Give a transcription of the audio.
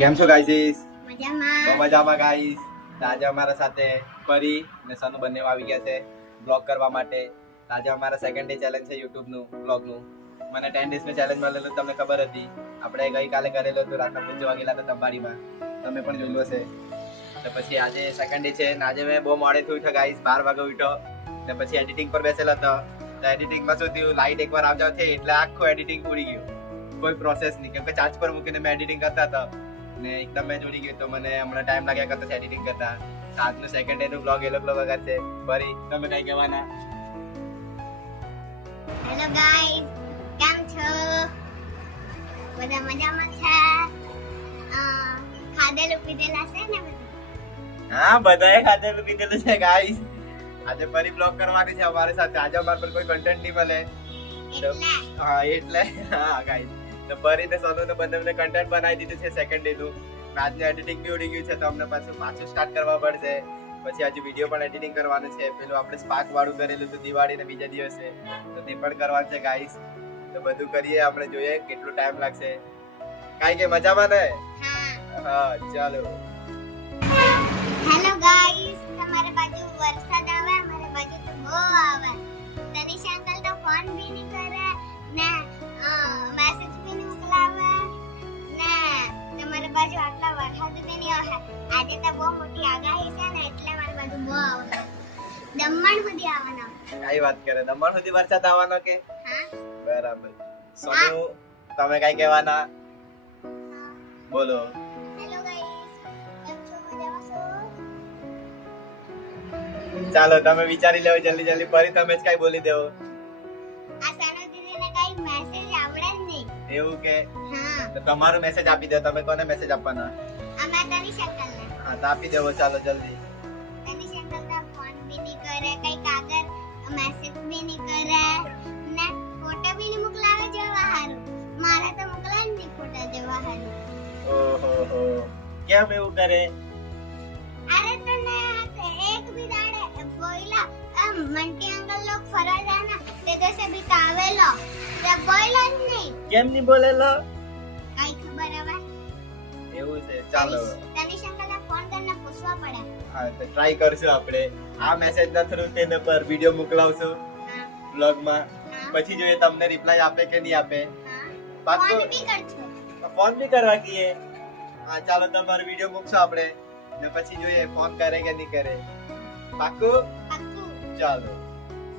કેમ છો ગાઈઝ? મજામાં. મજામાં ગાઈઝ. આજે અમારા સાથે પરી અને સનુ બંને આવી ગયા છે બ્લોગ કરવા માટે. આજે અમારા સેકન્ડ ડે ચેલેન્જ છે YouTube નું બ્લોગનું. મને 10 ડેઝ નું ચેલેન્જ મળેલું, તમને ખબર હતી. આપણે ગઈકાલે કરેલો હતો, રાતના પૂછવા ગયેલા હતા તંબાડીમાં, તમે પણ જોયું હશે. તો પછી આજે સેકન્ડ ડે છે અને આજે મેં બહુ મોડેથી ઉઠ્યો ગાઈઝ, 12 વાગે ઉઠ્યો. ને પછી એડિટિંગ પર બેસેલો હતો. તો એડિટિંગમાં શું થયું, લાઈટ એકવાર આવજાવ થઈ એટલે આખું એડિટિંગ ઉડી ગયું. કોઈ પ્રોસેસ નહીં, કેમ કે ચાર્જ પર મૂકીને મેં એડિટિંગ કરતા હતા ને એકદમ મેં જોડી ગયું. તો મને હમણાં ટાઈમ લાગ્યા કરતો છે એડિટિંગ કરતા. આજનું સેકન્ડ ડે નું બ્લોગ એ લોકો કરશે. ફરી તમે કઈ કહેવાના? હેલો ગાઈસ, કેમ છો? બધા મજામાં છે? ખાધેલું પીધેલા છે ને બધું? હા, બધાએ ખાધેલું પીધેલું છે ગાઈસ. આજે ફરી બ્લોગ કરવાની છે અમારી સાથે. આજે અમારા પર કોઈ કન્ટેન્ટ નહીં મળે. એટલે હા ગાઈસ, તો ફરી ને સોનુ ને બંનેને કન્ટેન્ટ બનાવી દીધું છે સેકન્ડ ડે નું. આજનું એડિટિંગ બી ઉડી ગયું છે, તો અમને પાછું સ્ટાર્ટ કરવા પડશે. પછી આજે વિડીયો પણ એડિટિંગ કરવાનું છે. પેલું આપણે સ્પાર્ક વાળું કરેલું તો દિવાળીને બીજા દિવસે, તો તે પણ કરવાનું છે ગાઈસ. તો બધું કરીએ, આપણે જોઈએ કેટલો ટાઈમ લાગશે. કાઈ કે મજામાં ને? હા, ચાલો. હેલો ગાઈસ, તમારે બાજુ વરસાદ આવે? અમારે બાજુ તો બહુ આવે. તનિષ અંકલ તો ફોન બી નહીં કરે ને મેસેજ બી નહીં મોકલાવે ને તમારી બાજુ આટલા વરસાદ બી નહીં આવે. આજે તો બહુ મોટી આગાહી છે ને એટલે મારી બાજુ બહુ આવે. દમણ સુધી આવવાનો. કઈ વાત કરે, દમણ સુધી વરસાદ આવવાનો કે? હા. બરાબર. સોનુ, તમે કઈ કહેવાના? બોલો. હેલો ગાઈસ, કેમ છો? મજામાં છો? ચાલો તમે વિચારી લેવો જલ્દી. ફરી તમે જ કઈ બોલી દેવો. આ સાનો દીદીને કઈ મેસેજ આવડે જ નહીં. એવું કે? હા. તો તમારો મેસેજ આપી દો. તમે કોને મેસેજ આપવાના? અમે તનિષ અંકલને. હા, તો આપી દેવો. ચાલો જલ્દી. તનિષ અંકલ તો ફોન બી નહીં કરે, કઈ કાગળ મેસેજ બી નહીં કરે ને ફોટો બી નહીં મોકલાવે જવા હારું. મારે તો મોકલાય જ નહીં ફોટા જવા હારું. ઓહો, કેમ એવું કરે? અરે તને એક બી દાડે બોયલા મંટી અંકલ લોગ ફરવા જાના તે દિવસે બી કાવેલો તે બોયલા જ નહીં. કેમ નહીં બોલેલો? કઈ ખબર હવે. એવું છે. ચાલો, તનિષ અંકલને ફોન કરીને પૂછવા પડે. હા, તો ટ્રાય કરશું આપણે. આ મેસેજ ના થ્રુ તેને પર વિડિયો મોકલાવશું હા. બ્લોગમાં. હા. પછી જોઈએ તમને રિપ્લાય આપે કે નહીં આપે. હા. પાક્કું? ફોન બી કરજો. ફોન બી કરવા કીએ. હા, ચાલો તમારો વિડિયો મૂકશો આપણે ને પછી જોઈએ ફોન કરે કે નહીં કરે. પાક્કું? પાક્કું. ચાલો.